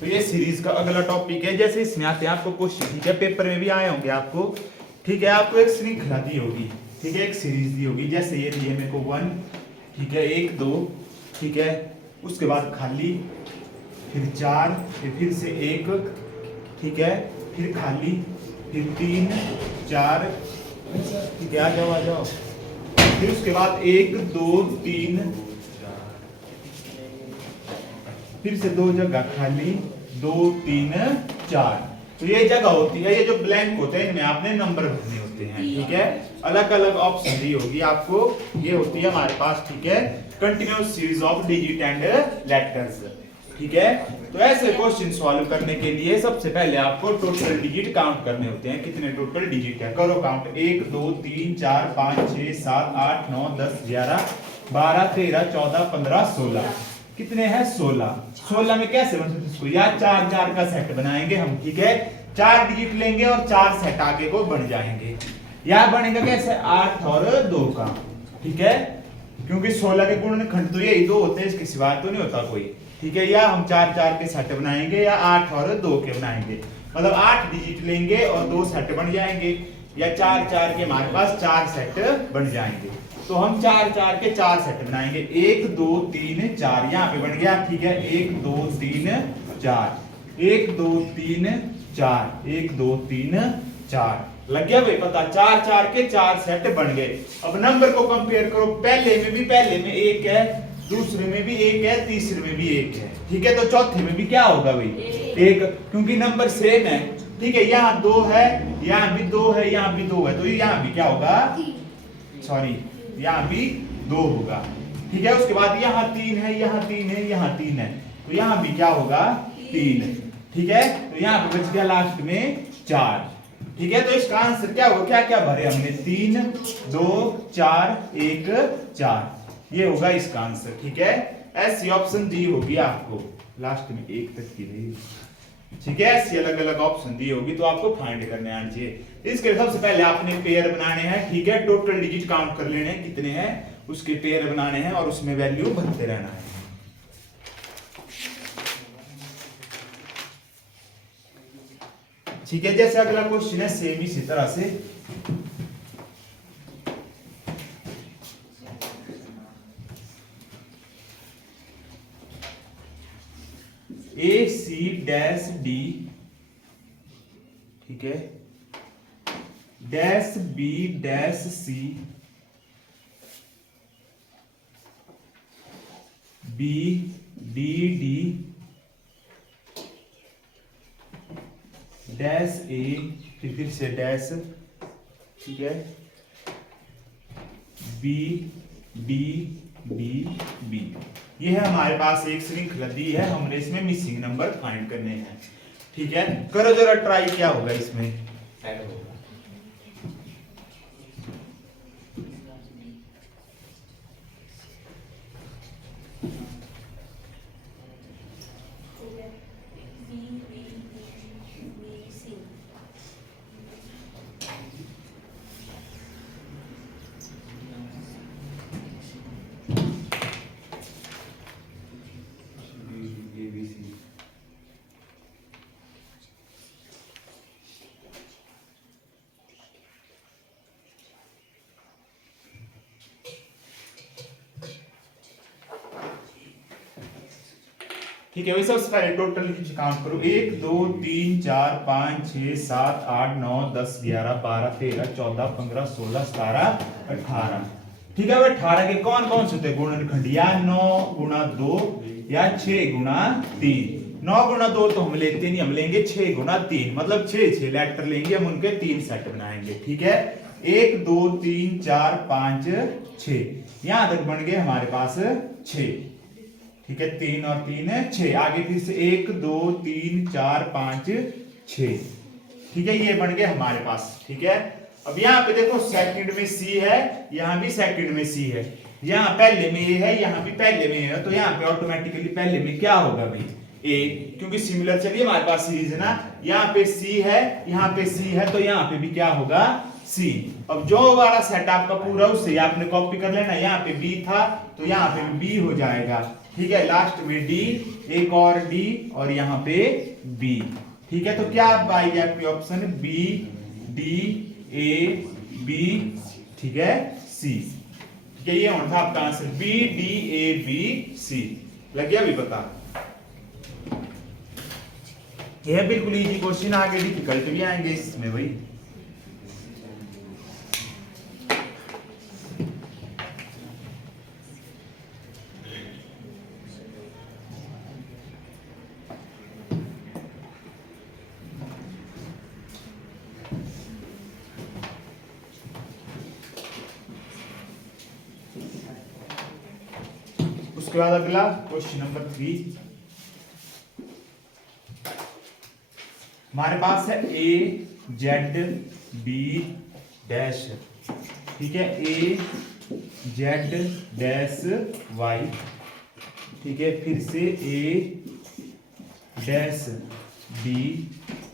तो ये सीरीज का अगला टॉपिक है। जैसे इसमें आते हैं आपको क्वेश्चन, ठीक है, पेपर में भी आए होंगे आपको, ठीक है। आपको एक श्रृंखला दी होगी, ठीक है, एक सीरीज दी होगी। जैसे ये दी है मेरे को 1, ठीक है, 1 2, ठीक है, उसके बाद खाली, फिर 4, फिर से 1, ठीक है, फिर खाली, फिर 3 4, ठीक है, आ जाओ आ जाओ। फिर उसके बाद 1 2 3, फिर से 2 जगह खाली, 2 3 4। तो ये जगह होती है, ये जो ब्लैंक होते हैं इनमें आपने नंबर भरने होते हैं, ठीक है। अलग अलग ऑप्शन दी होगी आपको। ये होती है हमारे पास, ठीक है, continuous series of digit and letters, ठीक है। तो ऐसे क्वेश्चन सॉल्व करने के लिए सबसे पहले आपको टोटल डिजिट काउंट करने होते हैं। कितने टोटल डिजिट है, करो काउंट। 1 2 3 4 5 6 7 8 9 10 11 12 13 14 15 16। कितने हैं, 16। 16 में कैसे बन सकते इसको, या 4 4 का सेट बनाएंगे हम, ठीक है। 4 डिजिट लेंगे और 4 सेट आगे को बन जाएंगे। या बनेगा कैसे, 8 और 2 का, ठीक है, क्योंकि 16 के गुणनखंड तो यही 2 होते हैं, इसके सिवा तो नहीं होता कोई, ठीक है। या हम 4 4 के सेट बनाएंगे या 8 और 2 के बनाएंगे, मतलब 8 डिजिट लेंगे और 2 सेट बन जाएंगे, या 4 4 के हमारे पास 4 सेट बन जाएंगे। तो हम 4 4 के 4 सेट बनाएंगे। 1 2 3 4 यहाँ पे बन गया, ठीक है। 1 2 3 4, 1 2 3 4, 1 2 3 4, लग गया भाई पता। 4 4 के 4 सेट बन गए। अब नंबर को कंपेयर करो, पहले में 1 है, दूसरे में भी 1 है, तीसरे में भी 1 है, ठीक है। तो चौथे में भी क्या होगा भाई, 1, क्योंकि नंबर सेम है, ठीक है। यहाँ 2 है, यहाँ भी 2 है, यहाँ भी 2 है, तो यहाँ भी क्या होगा, सॉरी, यहाँ भी 2 होगा, ठीक है। उसके बाद यहाँ 3 है, यहाँ 3 है, यहाँ 3 है, तो यहाँ भी क्या होगा, 3, ठीक है। तो यहाँ पे बच गया लास्ट में 4, ठीक है। तो इसका आंसर क्या होगा, क्या क्या भरे हमने, 3 2 4 1 4, ये होगा इसका आंसर, ठीक है। ऐसी ऑप्शन दी होगी आपको लास्ट में 1 तक की रही, ठीक है। ऐसी अलग अलग ऑप्शन दी होगी, तो आपको फाइंड करने आना चाहिए। इसके सबसे पहले आपने पेयर बनाने हैं, ठीक है। टोटल डिजिट काउंट कर लेने हैं कितने हैं, उसके पेयर बनाने हैं और उसमें वैल्यू भरते रहना है। ठीक है, जैसे अगला क्वेश्चन है सेम इसी तरह से। ए सी डैश डी, ठीक है, dash B dash C, B D D, dash ए, फिर से डैश, ठीक है, बी डी डी बी। ये है हमारे पास एक श्रृंखला दी है, हमने इसमें मिसिंग नंबर फाइंड करने हैं, ठीक है। करो जरा ट्राई, क्या होगा इसमें, ठीक है। वैसे सबसे पहले टोटल काउंट करो, 1 2 3 4 5 6 7 8 9 10 11 12 13 14 15 16 17 18, ठीक है। 18 के कौन कौन से होते हैं गुणनखंड, या 9 गुणा 2 या 6 गुणा 3। 9 गुणा 2 तो हम लेते नहीं, हम लेंगे 6 गुणा 3, मतलब 6 लेटर लेंगे हम, उनके 3 सेट बनाएंगे, ठीक है। 1 2 3 4 5 6, यहां तक बन गए हमारे पास 6, ठीक है। 3 और 3 है 6, आगे फिर से 1 2 3 4 5 6, ठीक है। ये बन गए हमारे पास, ठीक है। अब यहाँ पे देखो सेकंड में सी है, यहाँ भी सेकंड में सी है, यहाँ पहले में ए है, यहाँ भी पहले में है, तो यहाँ पे ऑटोमेटिकली पहले में क्या होगा भाई, ए, क्योंकि सिमिलर चलिए हमारे पास सीरीज है ना। यहाँ पे सी है, यहाँ पे सी है, तो यहाँ पे भी क्या होगा, सी। अब जो वाला सेट आपका पूरा उससे आपने कॉपी कर लेना, यहाँ पे बी था तो यहाँ पे बी हो जाएगा, ठीक है, लास्ट में डी, एक और डी और यहाँ पे बी। ठीक है, तो क्या आएगी आपकी option B D A B, ठीक है, सी। ठीक है, ये होना था आपका answer B D A B C. लग गया अभी पता? यह बिल्कुल इजी क्वेश्चन, आगे डिफिकल्ट भी आएंगे इसमें भाई। उसके बाद अगला क्वेश्चन नंबर 3 हमारे पास है ए जेड बी डैश। ठीक है, ए जेड डैश वाई। ठीक है, फिर से ए डैश बी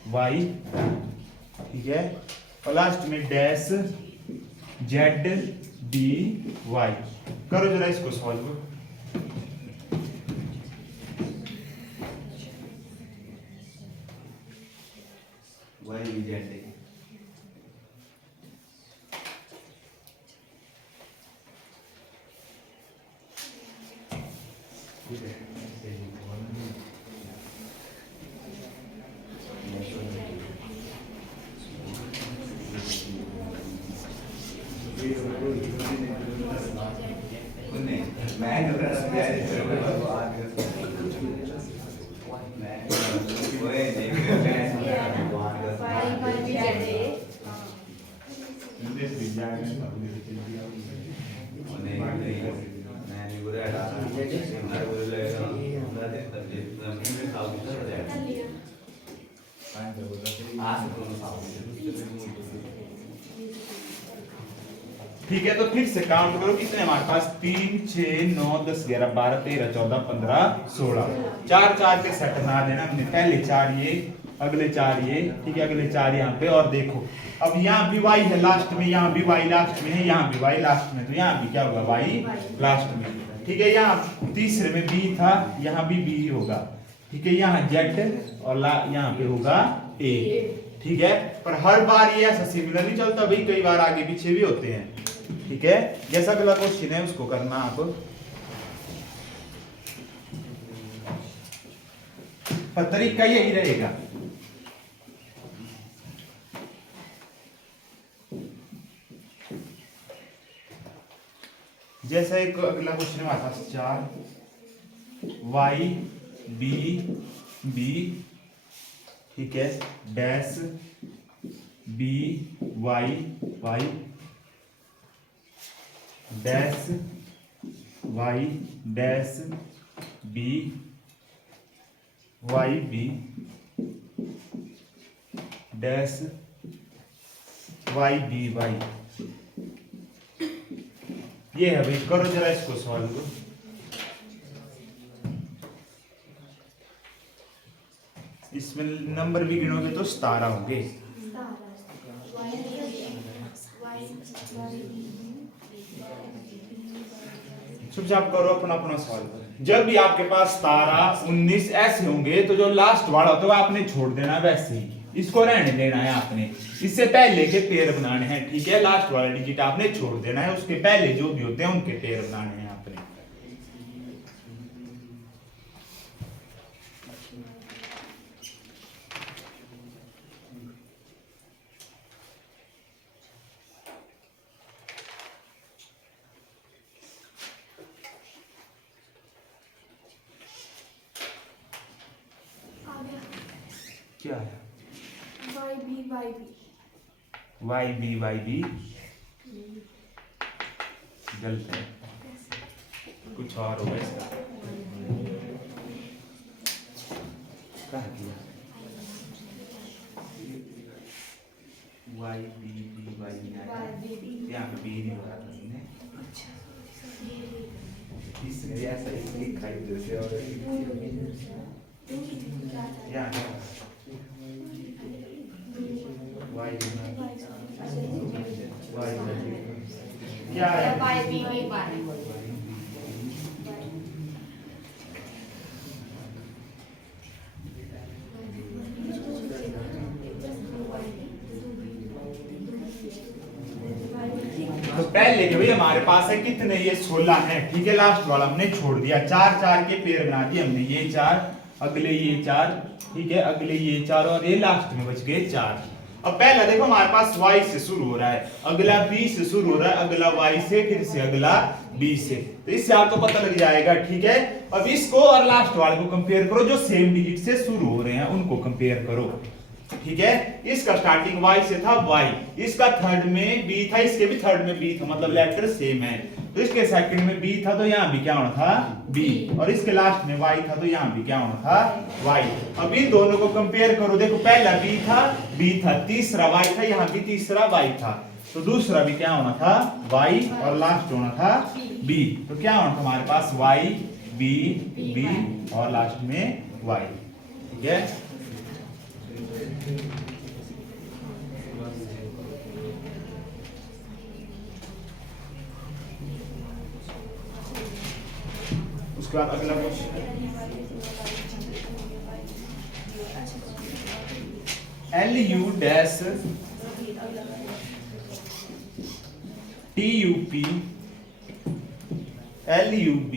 वाई। ठीक है, और लास्ट में डैश जेड डी वाई। करो जरा इसको सॉल्व। वाई जेड ठीक है, तो फिर से काउंट करो कितने हमारे पास 3 6 9 10 11 12 13 14 15 16 चार चार के सेट बना देना हमने। पहले 4 ये, अगले 4 ये, ठीक है, अगले 4 यहाँ पे। और देखो अब यहाँ भी y है लास्ट में, यहाँ भी y लास्ट में है, यहाँ भी y लास्ट में, तो यहाँ भी क्या होगा y लास्ट में। ठीक है, यहाँ तीसरे में b था, यहाँ भी b होगा। ठीक है, यहाँ z और यहाँ पे होगा a। ठीक है, पर हर बार ये ऐसा सिमिलर नहीं चलता भाई, कई बार आगे पीछे भी होते हैं। ठीक है, जैसा अगला क्वेश्चन है उसको करना आप। पर तरीका यही रहेगा। जैसा एक अगला क्वेश्चन है हमारे पास 4 वाई बी बी, ठीक है, dash B Y Y dash Y dash B Y B dash Y B Y. ये है भाई, करो जरा इसको सॉल्व। इसमें नंबर भी गिनोगे तो 17 होंगे। चुपचाप करो, अपना अपना सॉल्व। जब भी आपके पास 17 19 ऐसे होंगे तो जो लास्ट वाला होता है आपने छोड़ देना, वैसे ही इसको रहने देना है आपने। इससे पहले के पेयर बनाने हैं। ठीक है, लास्ट वाला डिजिट आपने छोड़ देना है, उसके पहले जो भी होते हैं उनके पेयर बनाने हैं आपने। क्या है? Y B Y B Y B Y B गलत है, कुछ और होगा इसका। क्या किया? वाई बी बी वाई, यहाँ पे बी नहीं हो रहा था तुमने। इसलिए ऐसा ही लिखा है जैसे। और यहाँ वाई वाई क्या है? Y B B Y. पहले के भाई हमारे पास है कितने, ये 16 है, ठीक है। लास्ट वाला हमने छोड़ दिया, चार चार के पेयर बना दिए हमने, ये 4, अगले ये 4, ठीक है, अगले ये 4 और ये लास्ट में बच गए 4। अब पहला देखो हमारे पास y से शुरू हो रहा है, अगला b से शुरू हो रहा है, अगला y से, फिर से अगला b से, तो इससे आपको पता लग जाएगा, ठीक है। अब इसको और लास्ट वाले को कंपेयर करो, जो सेम डिजिट से शुरू हो रहे हैं उनको कंपेयर करो, ठीक है। इसका स्टार्टिंग y से था y, इसका थर्ड में b था, इसके भी थर्ड में b था, मतलब लेटर सेम है। तो इसके सेकंड में b था तो यहाँ भी क्या होना था b, और इसके लास्ट में y था तो यहाँ भी क्या होना था y। अब इन दोनों को कंपेयर करो, देखो पहला b था, तीसरा y था, यहाँ भी तीसरा y था, तो दूसरा भी क्या होना था y, और लास्ट होना था b। तो क्या होना था हमारे पास y b और लास्ट में y, ठीक है। उसके बाद अगला question, LU dash TUP LUB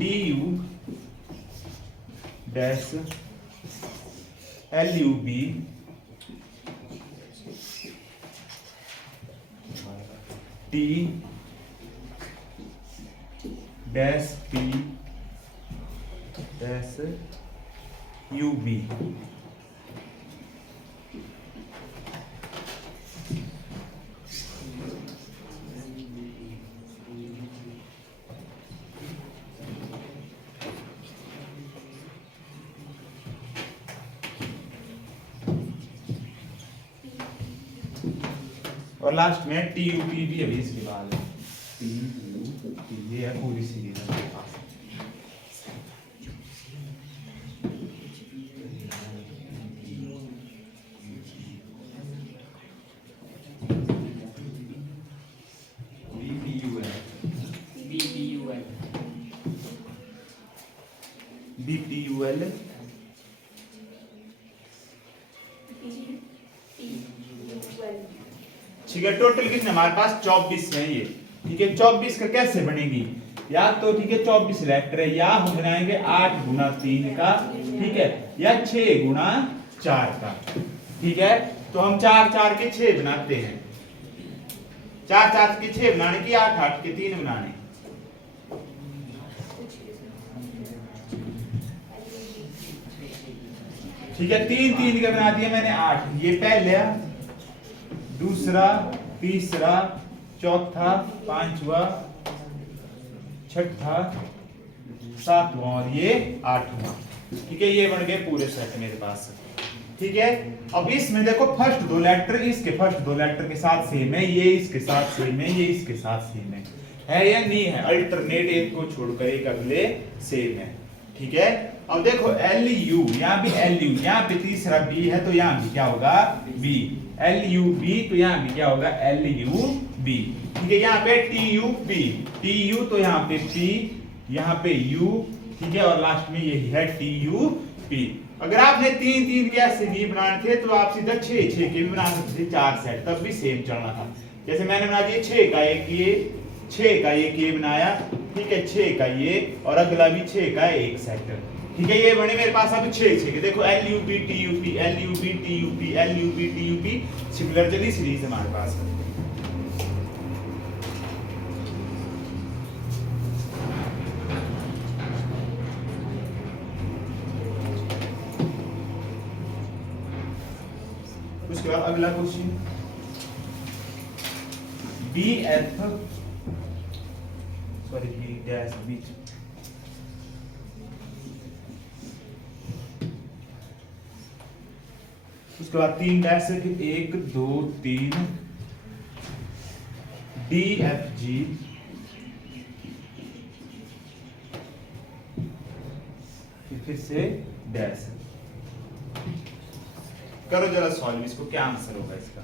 DU dash LUB T dash P dash UB। और लास्ट में TUP भी अभी इसके बाद है, TUP ये है पूरी सीरीज हमारे पास। BPUL ठीक है। टोटल कितने हमारे पास 24 है ये, ठीक है। 24 का कैसे बनेगी, या तो ठीक है 24 लेटर है, या हम बनाएंगे 8 गुना 3 का, ठीक है, या 6 गुना 4 का, ठीक है। तो हम 4 4 के 6 बनाते हैं, 4 4 के 6 बनाने की, 8 8 के 3 बनाने, ठीक है। 3 3 के बना दिए मैंने 8, ये पहला, दूसरा, तीसरा, चौथा, पांचवा, छठा, सातवां और ये 8वां, ठीक है। ये बन गए पूरे सेट मेरे पास, ठीक है। अब इसमें देखो फर्स्ट दो लेटर इसके फर्स्ट दो लेटर के साथ सेम है, ये इसके साथ सेम है, ये इसके साथ सेम है या नहीं है, अल्टरनेट एक को छोड़कर एक अगले सेम है, ठीक है। अब देखो LU, यहाँ भी LU, यहाँ पे तीसरा B है तो यहाँ भी क्या होगा B, LUB तो यहाँ भी क्या होगा LUB, ठीक है। यहाँ पे TUP, TU तो यहाँ पे P, यहाँ पे U, ठीक है, और लास्ट में यही है TUP। अगर आपने 3 3 के ऐसे नहीं बनाने थे तो आप सीधा 6 6 के भी बना सकते थे, 4 सेट, तब भी सेम चलना था। जैसे मैंने बना दिया 6 का एक ये, 6 का एक ये बनाया, ठीक है, 6 का ये, और अगला भी 6 का एक सेट, ठीक है। ये बने मेरे पास अभी 6 6 के, देखो LUB TUP LUB TUP LUB TUP, similar चली सीरीज हमारे पास। उसके बाद अगला question, BF sorry B dash बीच, उसके बाद 3 डैश है, फिर 1 2 3 DFG, फिर से डैश। करो जरा सॉल्व इसको, क्या आंसर होगा इसका।